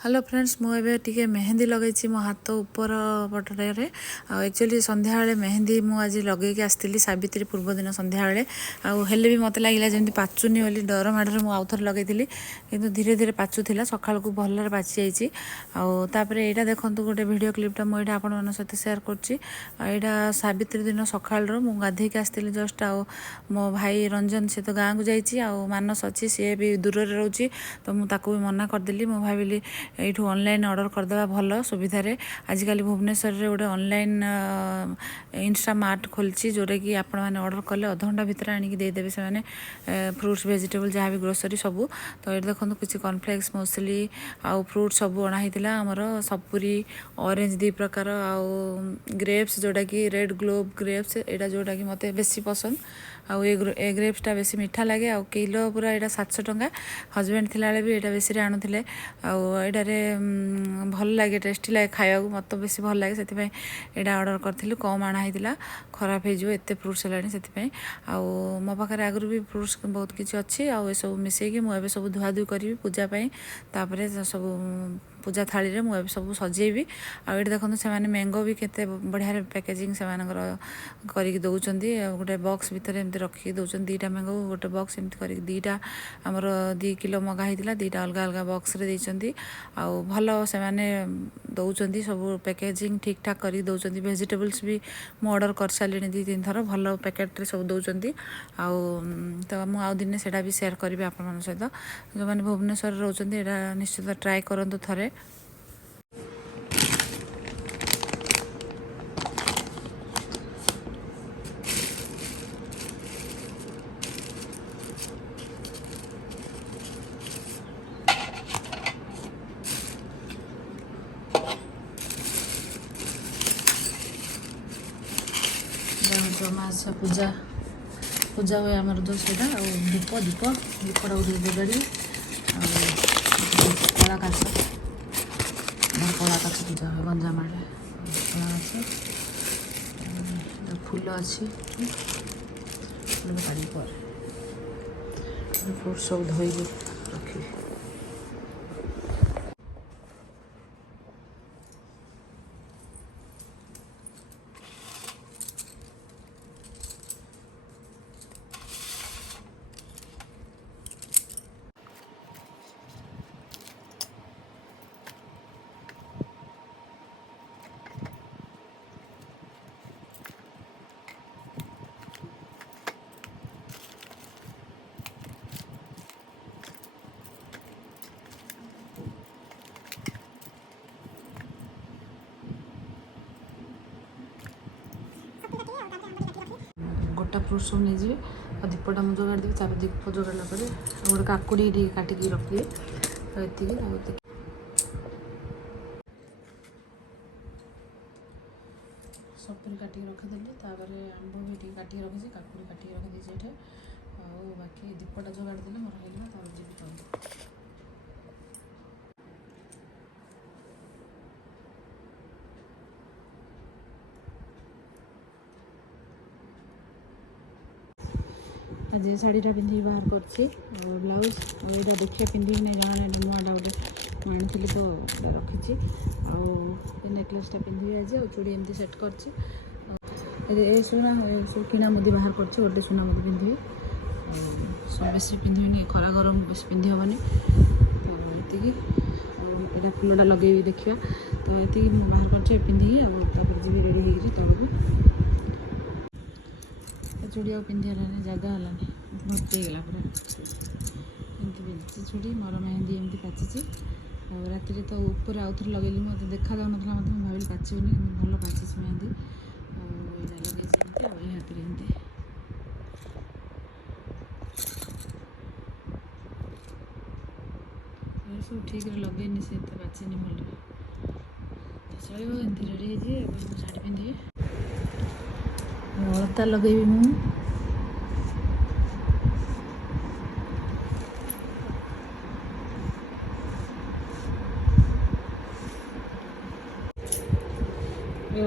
Hello friends मुझे T mehndi लगे मो हाथ ऊपर पटे एक्चुअली संध्या मेहंदी मुझे लगे आसती सावित्री पूर्व दिन संध्या हेले भी मत लगे जमी पाचुनी बोली डर माड़े मुझे आउ थे लगे कि धीरे धीरे पाचुला सका भल पाची जापर यहाँ देखो गोटे भिडियो क्लीपटा मुझे आपण सहित सेयार कर सावित्री दिन सका गाधे आसती जस्ट मो भाई रंजन सी तो गाँव को जाइए मानस अच्छी सी भी दूर में रोचे तो मुझे भी मना करदेली मु भाविली यू ऑनलाइन ऑर्डर करदे भल सुविधार आजिकल भुवनेश्वर रे गोटे ऑनलाइन इंस्टामार्ट खोलची जोटा कि आपण मैंने ऑर्डर कले अध घंटा भितर आनिक देदेवे से फ्रुट्स वेजिटेबल जहाँ भी ग्रोसरी सबू तो ये देखो किसी कॉर्नफ्लेक्स मसली आउ फ्रुट सबू अणाई आमर सपुरी ऑरेंज दी प्रकार आउ ग्रेप्स जोटा कि रेड ग्लोब ग्रेप्स यहाँ जोटा कि मत बेसी पसंद आउ ए ग्रेप्सटा बेसी मीठा लगे आउ किलो पूरा यहाँ 700 टंका हजबैंड थिला भी यहाँ बेसी आणुले आउे भल लगे टेस्टी लगे खाया मत बेसी भल लगे से यहाँ ऑर्डर करूँ कम आणाई खराब हो एत फ्रुट्स है आउ मो पाखे आगु भी फ्रुट्स बहुत किसी अच्छी आउ सब मिसेकी मुझे सब धुआधुई करी पूजापाई तापर सब पूजा थाली रे मुझे सब सजेबी आउ देखो से मैंगो भी केते बढ़िया पैकेजिंग से करके दौरान गोटे बॉक्स भितर एमती रखिक दौरान दीटा मैंगो गोटे बॉक्स एमती कर दीटा आमर 2 किलो मगाही दीटा अलग अलग बॉक्स रे देइचंदी आउ भल से दौरान सब पैकेजिंग ठीक ठाक कर दौरान वेजिटेबल्स भी मु ऑर्डर कर सारे 2-3 थर भल पैकेट सब दौरान आउ तो मुझे दिने से भी सेयार करी आपण सहित जो मैंने भुवनेश्वर रोचंदी यहाँ निश्चित ट्राए करूँ थे जमासा पूजा पूजा हुए आमर जो सेटा धूप दीप दीपटा उठे जोगाड़ी कला काच पूजा हुए गंजाम आड़े कला फूल अच्छी फूल काढ़ी फ्रूट सब धोई रखी गोटा फ्रुट सब नहीं जाए और दीपटा मुझे जोगाड़ देवी तापर दीप जोगाड़ा गोटे काकुड़ी काटिकी रखिए तो ये सपुरी काटिक रखीदेली आंब भी काटिक रखी काकुड़ी काटिक रखी ये बाकी दीपटा जोगाड़ देले मोर हो जीवी तल जे शाढ़ीटा पिंधि बाहर कर ब्लाउज और यहाँ देखिए पिंधि नहीं जाना ना नुआटा गोटे आनी तो रखी नेकलेसटा पिंधि आज चूड़ी एमती सेट कर सुना सब किणा मुदी बाहर कर गोटे सुना मुदी पिंधि सब बेस पिंधि खरा गरम बेस पिंधि हेनी ये फुलटा लगे देखा तो ये बाहर कर पिंधि जी रेडी हो तौक चूड़ी आ पिंधि जगह है भर्तीगला पूरा एमती बेलची चूड़ी मोर मेहंदी एमती पाची राति तो ऊपर आउ थे लगे मत देखा जाऊन मत भाविली पाचनी भल पाची मेहंदी लगे हाथ में सब ठीक लगे से पाचनी भल चलो एमती रेडी हो शाढ़ी पिंधि अलता लगेबी मु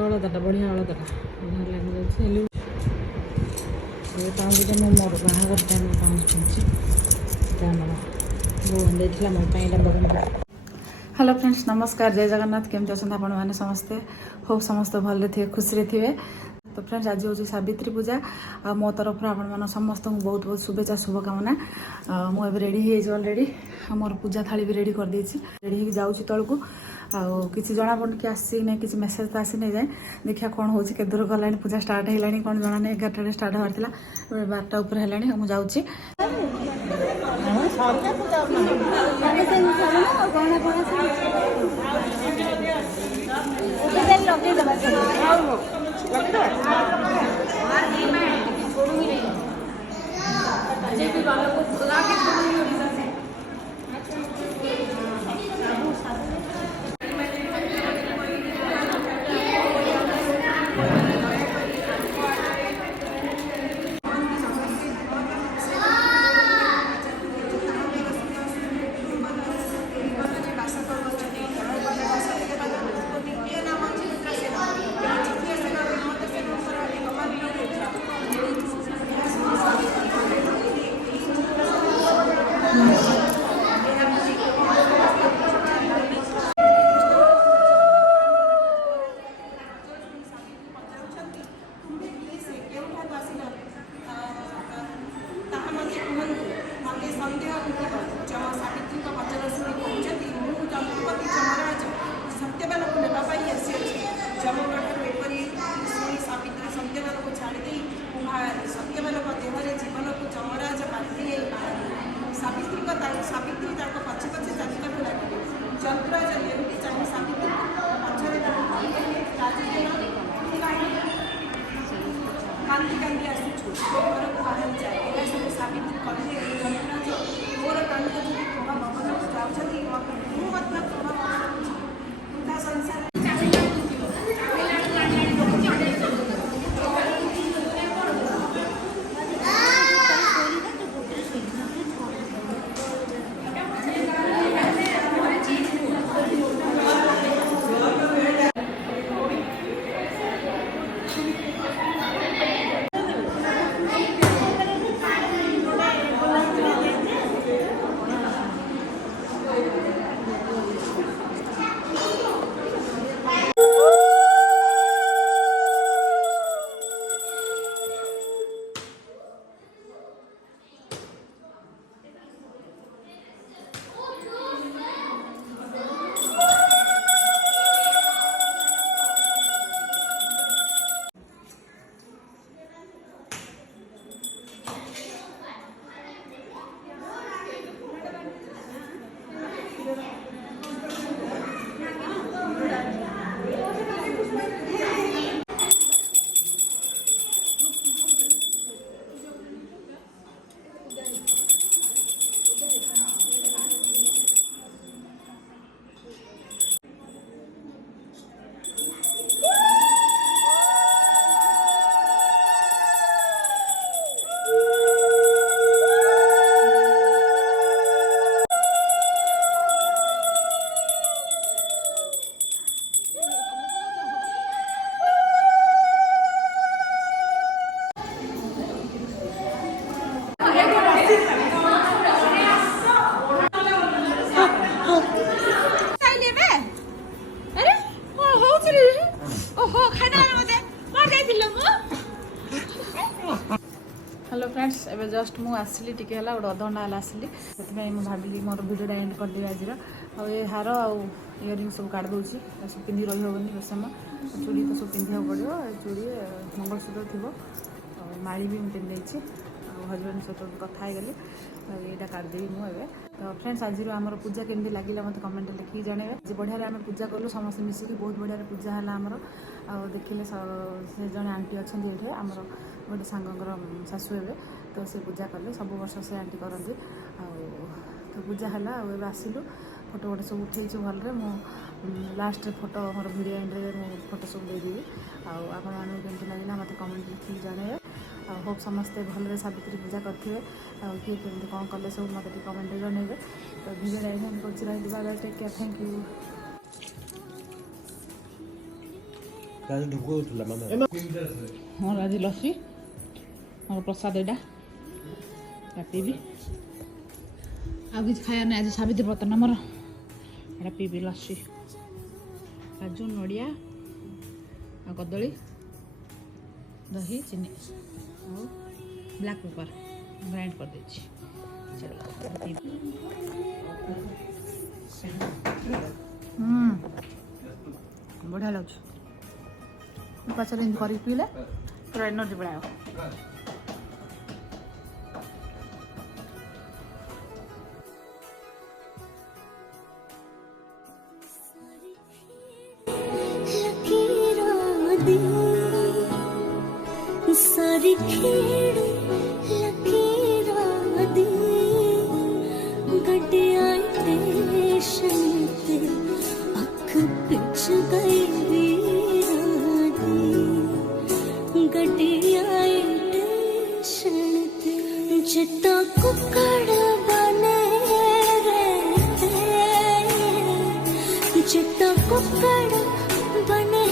अलताटा बढ़िया अलताटा बढ़िया लगे पाउंडटा मैं मोर बाहागर टाइम पाउंड किनी मोबाइल मो हेलो फ्रेंड्स नमस्कार जय जगन्नाथ केमती अच्छा आपण मैंने समस्ते होप समस्त भल थे खुशी रे थे। तो फ्रेंड्स आज हूँ सावित्री पूजा आ मो तरफ आपण मान समस्त बहुत बहुत शुभेच्छा शुभकामना। मुझे रेडी हो अलरेडी मोर पूजा थाली भी रेडी कर देछि रेडी हो जाऊँगी तौक किसी जना पड़े कि आसी ना कि मेसेज तो आसी नहीं जाए देखिए कौन हो के दूर गला पूजा स्टार्ट है कौन जना नहीं 11टा स्टार्ट होवार था 12टा ऊपर है मुझे जाऊँगी हेलो फ्रेंड्स एवं जस्ट मुझे आसली टी गोटे अधघंटा है आसली से भाविली मोर भिडियोटा एंड करदेवी आज ये हार आउ इयरिंग सब काट दूसरी सब पिंधि रही हेनी बेस समय चूड़ी तो सब पिंधा पड़ो चूड़ी मंगलसूत्र थी माड़ी भी मुझे पिंधि हजबैंड सहित कथा गली यहाँ काटदेवी मुझे तो फ्रेंड्स आज आम पूजा केमती लगे मत कमेंट लिखिक जनइबे आज बढ़िया आम पूजा कलु समस्त मिसिकी बहुत बढ़िया पूजा है आमर देखिले से जड़े आंटी अच्छा ये आमर गोटे सांगर शाशु हे तो से पूजा कले सब वर्ष से आंटी करती तो पूजा है आसिलु फोटो गोटे सब उठे भलरे मु last photo more video and photo सब देदेवी आपमती लगे मत कमेंट लिखिक जनइबे होप समस्ते भलरे सावित्री पूजा करेंगे किए केमती कौन कले सब मत कमेंट जनइबे तो भिडियो एंड कर टेक केयर थैंक यू मोर आज लस्सी मोर प्रसाद यहाँ काटी आज खाया आज सावित्री व्रत न मोर पीबी लस्सी काजू नड़िया कदली दही चीनी और ब्लैक पेपर ग्राइंड कर देछि बढ़िया लगे पचर कर पीले पूरा एनर्जी बढ़ाओ सारी खेड़ लकीरां दी गड्डियां स्टेशन ते अख पिच गई वीरां दी गड्डियां स्टेशन ते जित्ता कुकड़ बने रहते जित्ता कुकड़ बने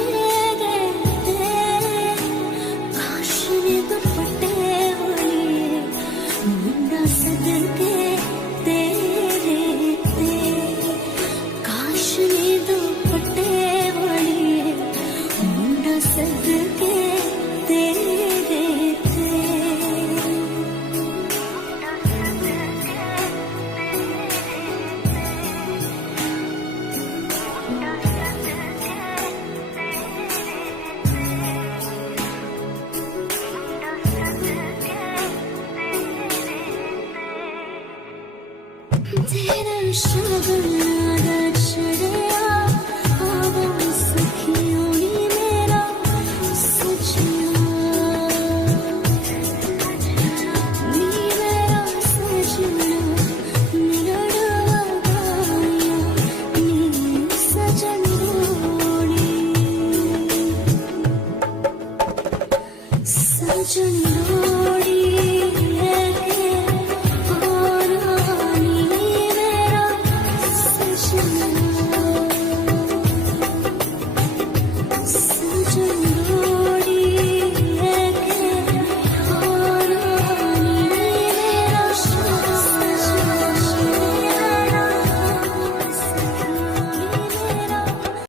तेरा शगन दा चढ़िया आवां सखियों नी मेरा सजना नी मेरा सजना मेरा डवाया नी सजन रोड़ी सजन